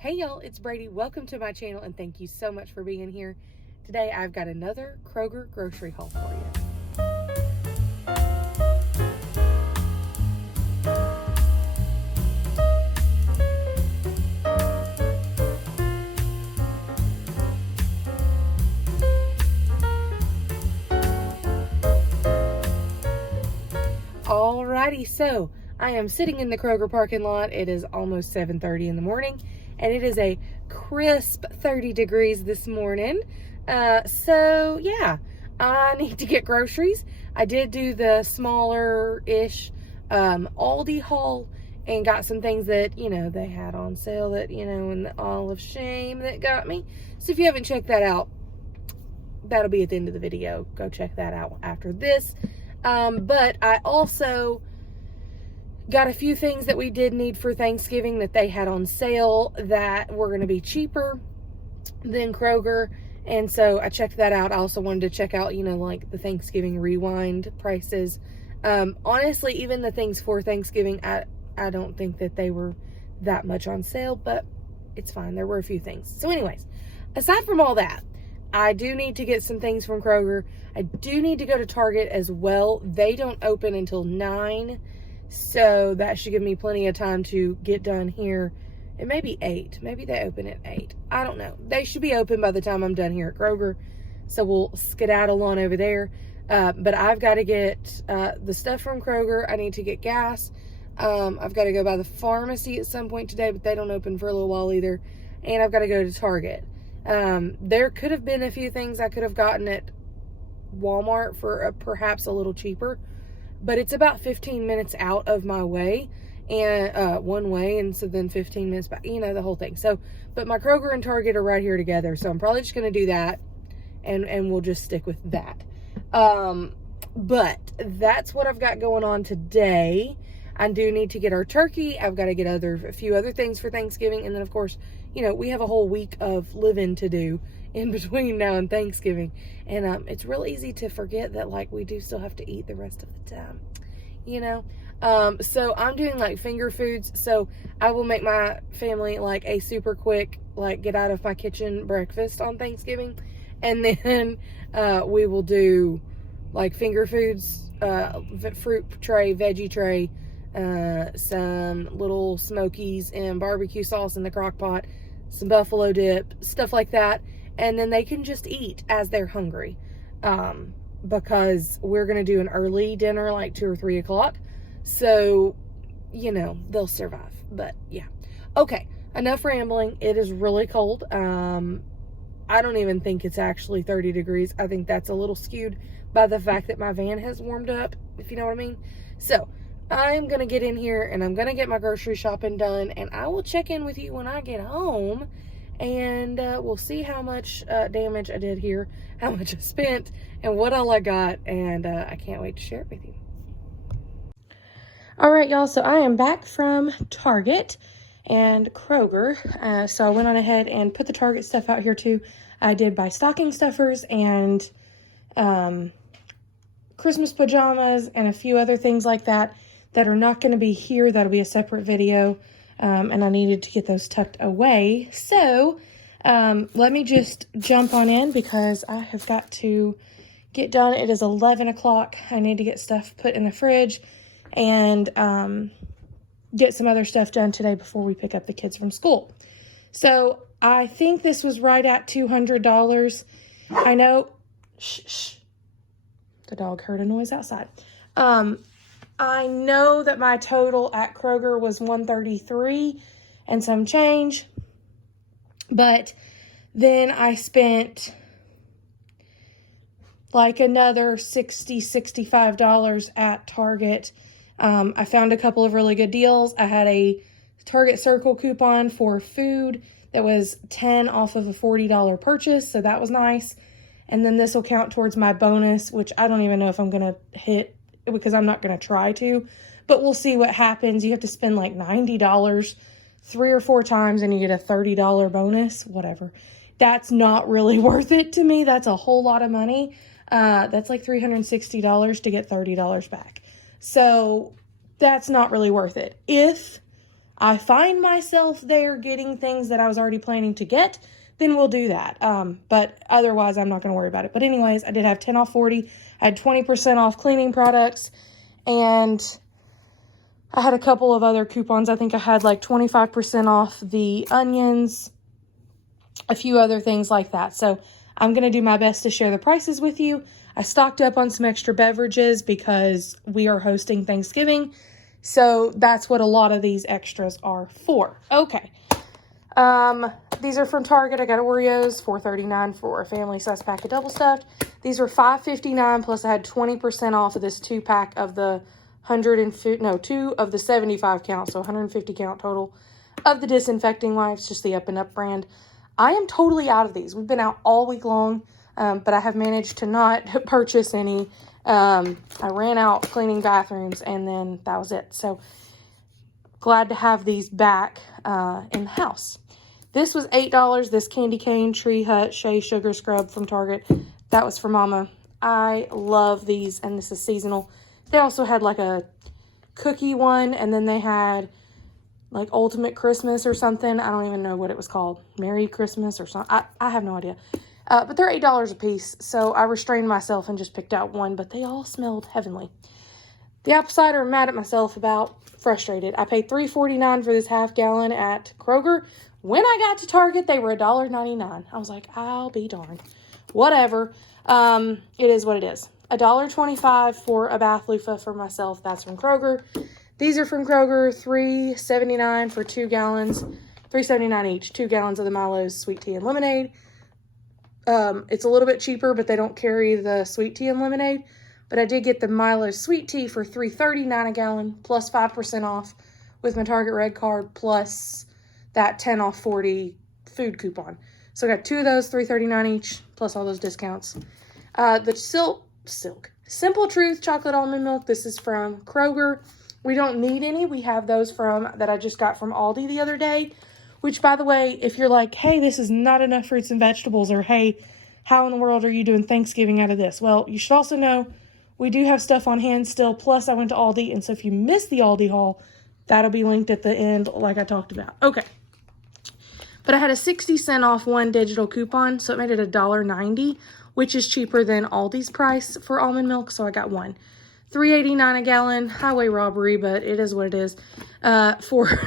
Hey y'all, it's Brady. Welcome to my channel and thank you so much for being here. Today I've got another Kroger grocery haul for you. Alrighty, so I am sitting in the Kroger parking lot. It is almost 7:30 in the morning and it is a crisp 30 degrees this morning. So yeah, I need to get groceries. I did do the smaller-ish Aldi haul and got some things that, they had on sale that, in the Aisle of Shame that got me. So if you haven't checked that out, that'll be at the end of the video. Go check that out after this. But I also got a few things that we did need for Thanksgiving that they had on sale that were going to be cheaper than Kroger. And so I checked that out. I also wanted to check out, like the Thanksgiving rewind prices. Honestly, even the things for Thanksgiving, I don't think that they were that much on sale, but it's fine. There were a few things. So anyways, aside from all that, I do need to get some things from Kroger. I do need to go to Target as well. They don't open until 9, so that should give me plenty of time to get done here. It may be 8. Maybe they open at 8. I don't know. They should be open by the time I'm done here at Kroger, so we'll skedaddle on over there. But I've got to get the stuff from Kroger. I need to get gas. I've got to go by the pharmacy at some point today, but they don't open for a little while either. And I've got to go to Target. There could have been a few things I could have gotten at Walmart for perhaps a little cheaper, but it's about 15 minutes out of my way and one way, and so then 15 minutes back, the whole thing. So, but my Kroger and Target are right here together, so I'm probably just going to do that, and we'll just stick with that. But that's what I've got going on today. I do need to get our turkey. I've got to get a few other things for Thanksgiving, and then of course, we have a whole week of living to do in between now and Thanksgiving. And it's real easy to forget that, we do still have to eat the rest of the time, So I'm doing, finger foods. So I will make my family, a super quick, get out of my kitchen breakfast on Thanksgiving. And then we will do, finger foods, fruit tray, veggie tray, some little smokies and barbecue sauce in the crock pot, some buffalo dip, stuff like that. And then they can just eat as they're hungry. Because we're going to do an early dinner, 2 or 3 o'clock. So, they'll survive. But yeah. Okay. Enough rambling. It is really cold. I don't even think it's actually 30 degrees. I think that's a little skewed by the fact that my van has warmed up, if you know what I mean. So, I'm going to get in here and I'm going to get my grocery shopping done, and I will check in with you when I get home, and we'll see how much damage I did here, how much I spent, and what all I got, and I can't wait to share it with you. All right, y'all, so I am back from Target and Kroger. So I went on ahead and put the Target stuff out here too. I did buy stocking stuffers and Christmas pajamas and a few other things like that are not going to be here. That'll be a separate video, and I needed to get those tucked away. So let me just jump on in because I have got to get done. It is 11 o'clock. I need to get stuff put in the fridge and get some other stuff done today before we pick up the kids from school. So I think this was right at $200. I know, shh. The dog heard a noise outside. I know that my total at Kroger was $133 and some change, but then I spent another $65 at Target. I found a couple of really good deals. I had a Target Circle coupon for food that was 10 off of a $40 purchase, so that was nice. And then this will count towards my bonus, which I don't even know if I'm going to hit because I'm not going to try to. But we'll see what happens. You have to spend $90 3 or 4 times and you get a $30 bonus. Whatever. That's not really worth it to me. That's a whole lot of money. That's $360 to get $30 back. So that's not really worth it. If I find myself there getting things that I was already planning to get, then we'll do that. But otherwise, I'm not going to worry about it. But anyways, I did have 10 off 40. I had 20% off cleaning products, and I had a couple of other coupons. I think I had like 25% off the onions, a few other things like that. So I'm going to do my best to share the prices with you. I stocked up on some extra beverages because we are hosting Thanksgiving. So that's what a lot of these extras are for. Okay. These are from Target. I got Oreos, $4.39 for a family size pack of double stuffed. These were $5.59, plus I had 20% off of this 2-pack of the 2 of the 75 count, so 150 count total of the disinfecting wipes, just the Up and Up brand. I am totally out of these. We've been out all week long, but I have managed to not purchase any. I ran out cleaning bathrooms, and then that was it. So glad to have these back in the house. This was $8. This candy cane Tree Hut Shea Sugar Scrub from Target. That was for Mama. I love these, and this is seasonal. They also had like a cookie one, and then they had like Ultimate Christmas or something. I don't even know what it was called. Merry Christmas or something. I have no idea. But they're $8 a piece, so I restrained myself and just picked out one, but they all smelled heavenly. The apple cider I'm mad at myself about. Frustrated. I paid $3.49 for this half gallon at Kroger. When I got to Target, they were $1.99. I was like, I'll be darned. Whatever. It is what it is. $1.25 for a bath loofah for myself. That's from Kroger. These are from Kroger. $3.79 for 2 gallons. $3.79 each. 2 gallons of the Milo's sweet tea and lemonade. It's a little bit cheaper, but they don't carry the sweet tea and lemonade. But I did get the Milo's sweet tea for $3.39 a gallon, plus 5% off with my Target Red Card, plus that 10 off 40 food coupon. So I got 2 of those, $3.39 each, plus all those discounts. The Simple Truth chocolate almond milk. This is from Kroger. We don't need any. We have those that I just got from Aldi the other day. Which, by the way, if you're like, hey, this is not enough fruits and vegetables, or hey, how in the world are you doing Thanksgiving out of this? Well, you should also know we do have stuff on hand still. Plus, I went to Aldi, and so if you missed the Aldi haul, that'll be linked at the end like I talked about. Okay. But I had a 60-cent off one digital coupon, so it made it $1.90, which is cheaper than Aldi's price for almond milk, so I got one. $3.89 a gallon, highway robbery, but it is what it is. For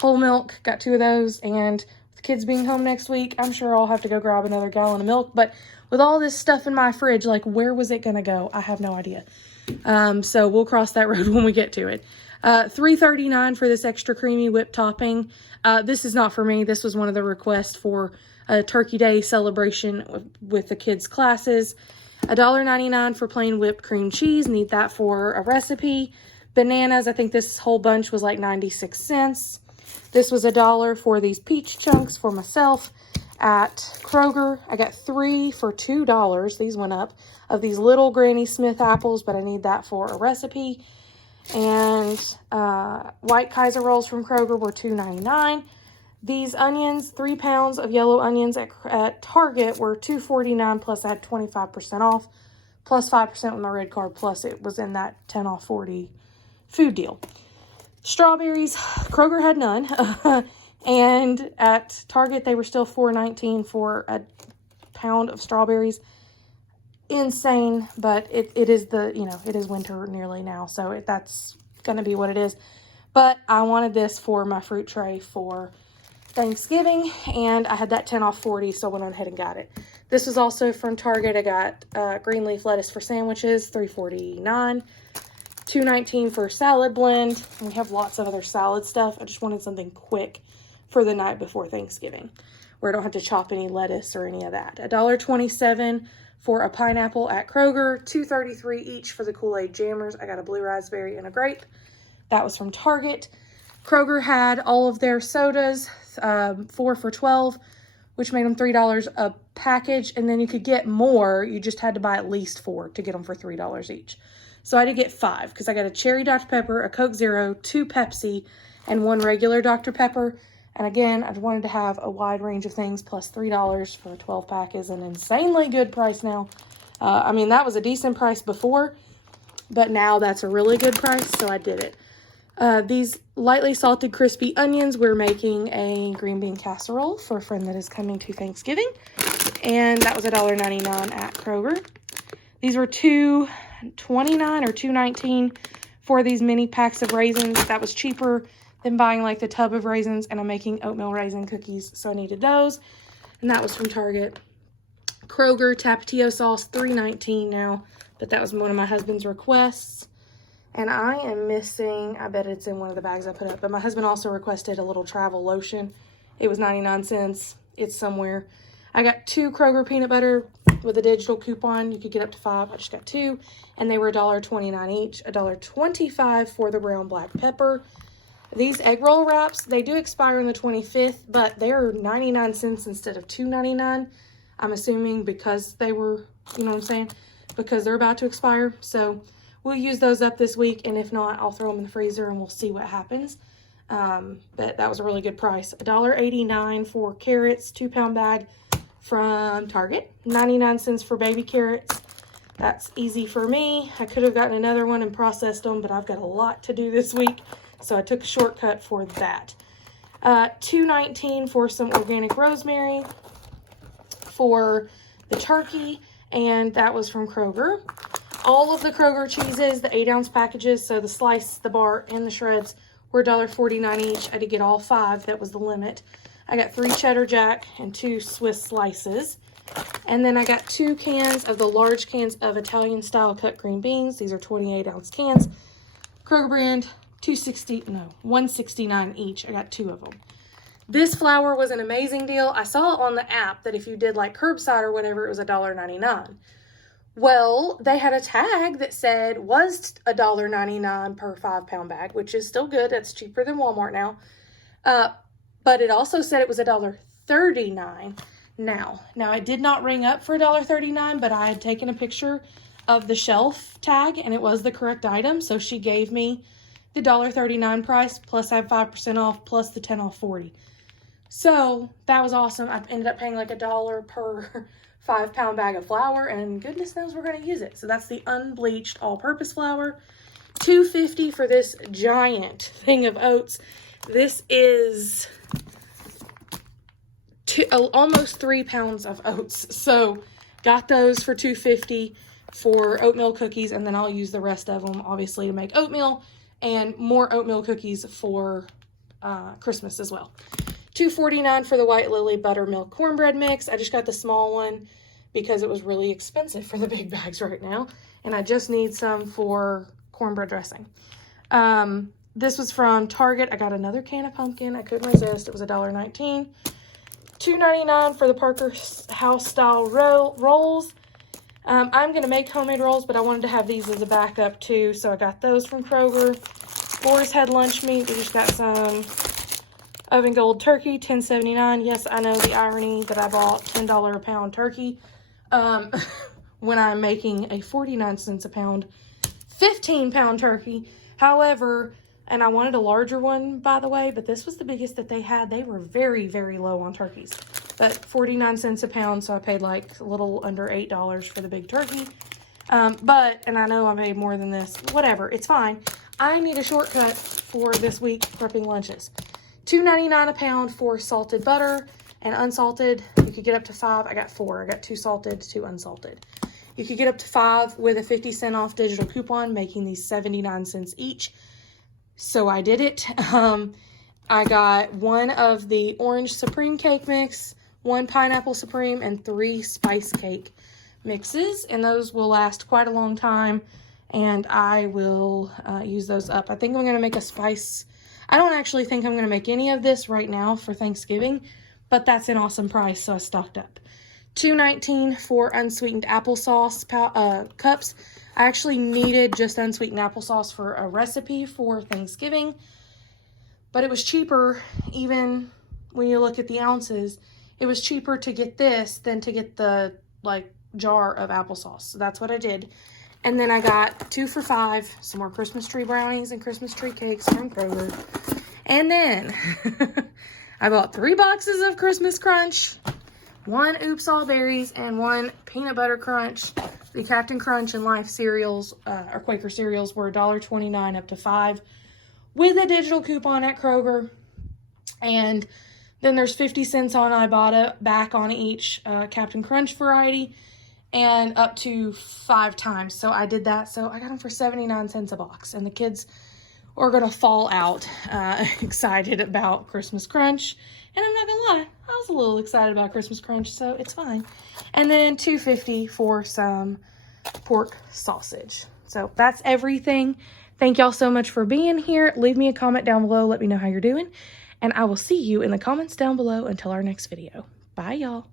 whole milk, got 2 of those, and with the kids being home next week, I'm sure I'll have to go grab another gallon of milk, but with all this stuff in my fridge, like, where was it going to go? I have no idea. So we'll cross that road when we get to it. $3.39 for this extra creamy whipped topping. This is not for me. This was one of the requests for a Turkey Day celebration with the kids' classes. $1.99 for plain whipped cream cheese. Need that for a recipe. Bananas, I think this whole bunch was like 96 cents. This was $1 for these peach chunks for myself at Kroger. I got 3 for $2. These went up. Of these little Granny Smith apples, but I need that for a recipe. And white Kaiser rolls from Kroger were $2.99. These onions, 3 pounds of yellow onions at Target were $2.49, plus I had 25% off, plus 5% with my red card, plus it was in that 10 off 40 food deal. Strawberries, Kroger had none, and at Target they were still $4.19 for a pound of strawberries. Insane, but it is it is winter nearly now, so that's gonna be what it is. But I wanted this for my fruit tray for Thanksgiving, and I had that 10 off 40, so I went on ahead and got it. This was also from Target. I got green leaf lettuce for sandwiches, $3.49. $2.19 for salad blend. We have lots of other salad stuff. I just wanted something quick for the night before Thanksgiving, where I don't have to chop any lettuce or any of that. $1.27 for a pineapple at Kroger. $2.33 each for the Kool-Aid jammers. I got a blue raspberry and a grape. That was from Target. Kroger had all of their sodas, 4 for $12, which made them $3 a package. And then you could get more. You just had to buy at least 4 to get them for $3 each. So I did get 5 because I got a cherry Dr. Pepper, a Coke Zero, 2 Pepsi, and 1 regular Dr. Pepper. And again, I wanted to have a wide range of things, plus $3 for a 12-pack is an insanely good price now. I mean, that was a decent price before, but now that's a really good price, so I did it. These lightly salted crispy onions, we're making a green bean casserole for a friend that is coming to Thanksgiving. And that was $1.99 at Kroger. These were $2.29 or $2.19 for these mini packs of raisins. That was cheaper than buying like the tub of raisins, and I'm making oatmeal raisin cookies, so I needed those. And that was from Target. Kroger Tapatio sauce, $3.19 now, but that was one of my husband's requests. And I am missing, I bet it's in one of the bags I put up, but my husband also requested a little travel lotion. It was 99 cents. It's somewhere. I got 2 Kroger peanut butter with a digital coupon. You could get up to 5. I just got 2, and they were $1.29 each. $1.25 for the brown black pepper. These egg roll wraps, they do expire on the 25th, but they're 99 cents instead of $2.99. I'm assuming because they were, you know what I'm saying, because they're about to expire. So we'll use those up this week, and if not, I'll throw them in the freezer and we'll see what happens. But that was a really good price. $1.89 for carrots, 2-pound bag from Target. 99 cents for baby carrots. That's easy for me. I could have gotten another one and processed them, but I've got a lot to do this week, so I took a shortcut for that. $2.19 for some organic rosemary for the turkey, and that was from Kroger. All of the Kroger cheeses, the 8-ounce packages, so the slice, the bar, and the shreds, were $1.49 each. I did get all 5. That was the limit. I got 3 cheddar jack and 2 Swiss slices. And then I got 2 cans of the large cans of Italian-style cut green beans. These are 28-ounce cans. Kroger brand, $1.69 each. I got 2 of them. This flour was an amazing deal. I saw on the app that if you did like curbside or whatever, it was $1.99. Well, they had a tag that said was $1.99 per 5-pound bag, which is still good. That's cheaper than Walmart now. But it also said it was $1.39 now. Now, it did not ring up for $1.39, but I had taken a picture of the shelf tag, and it was the correct item. So she gave me the $1.39 price, plus I have 5% off, plus the 10 off 40. So that was awesome. I ended up paying like $1 per 5-pound bag of flour, and goodness knows we're going to use it. So that's the unbleached all-purpose flour. $2.50 for this giant thing of oats. This is almost 3 pounds of oats. So got those for $2.50 for oatmeal cookies, and then I'll use the rest of them obviously to make oatmeal and more oatmeal cookies for Christmas as well. $2.49 for the White Lily buttermilk cornbread mix. I just got the small one because it was really expensive for the big bags right now, and I just need some for cornbread dressing. This was from Target. I got another can of pumpkin. I couldn't resist. It was $1.19. $2.99 for the Parker House style rolls. I'm going to make homemade rolls, but I wanted to have these as a backup too, so I got those from Kroger. Boar's Head lunch meat. We just got some oven gold turkey, $10.79. Yes, I know the irony that I bought $10 a pound turkey when I'm making a 49 cents a pound 15-pound turkey. However, and I wanted a larger one, by the way, but this was the biggest that they had. They were very, very low on turkeys. But 49 cents a pound, so I paid like a little under $8 for the big turkey. And I know I paid more than this. Whatever, it's fine. I need a shortcut for this week prepping lunches. $2.99 a pound for salted butter and unsalted. You could get up to 5. I got 4. I got 2 salted, 2 unsalted. You could get up to 5 with a 50-cent off digital coupon, making these 79 cents each. So I did it. I got 1 of the orange supreme cake mix, 1 pineapple supreme, and 3 spice cake mixes. And those will last quite a long time. And I will use those up. I think I'm going to make a spice. I don't actually think I'm going to make any of this right now for Thanksgiving, but that's an awesome price, so I stocked up. $2.19 for unsweetened applesauce cups. I actually needed just unsweetened applesauce for a recipe for Thanksgiving, but it was cheaper, even when you look at the ounces, it was cheaper to get this than to get the jar of applesauce. So that's what I did. And then I got 2 for $5, some more Christmas tree brownies and Christmas tree cakes from Kroger. And then I bought 3 boxes of Christmas Crunch, 1 Oops All Berries, and 1 Peanut Butter Crunch. The Captain Crunch and Life cereals, or Quaker cereals, were $1.29 up to 5. with a digital coupon at Kroger. And then there's 50 cents on Ibotta back on each Captain Crunch variety, and up to 5 times. So I did that. So I got them for 79 cents a box. And the kids are going to fall out excited about Christmas Crunch. And I'm not going to lie, I was a little excited about Christmas Crunch, so it's fine. And then $2.50 for some pork sausage. So that's everything. Thank y'all so much for being here. Leave me a comment down below. Let me know how you're doing. And I will see you in the comments down below until our next video. Bye, y'all.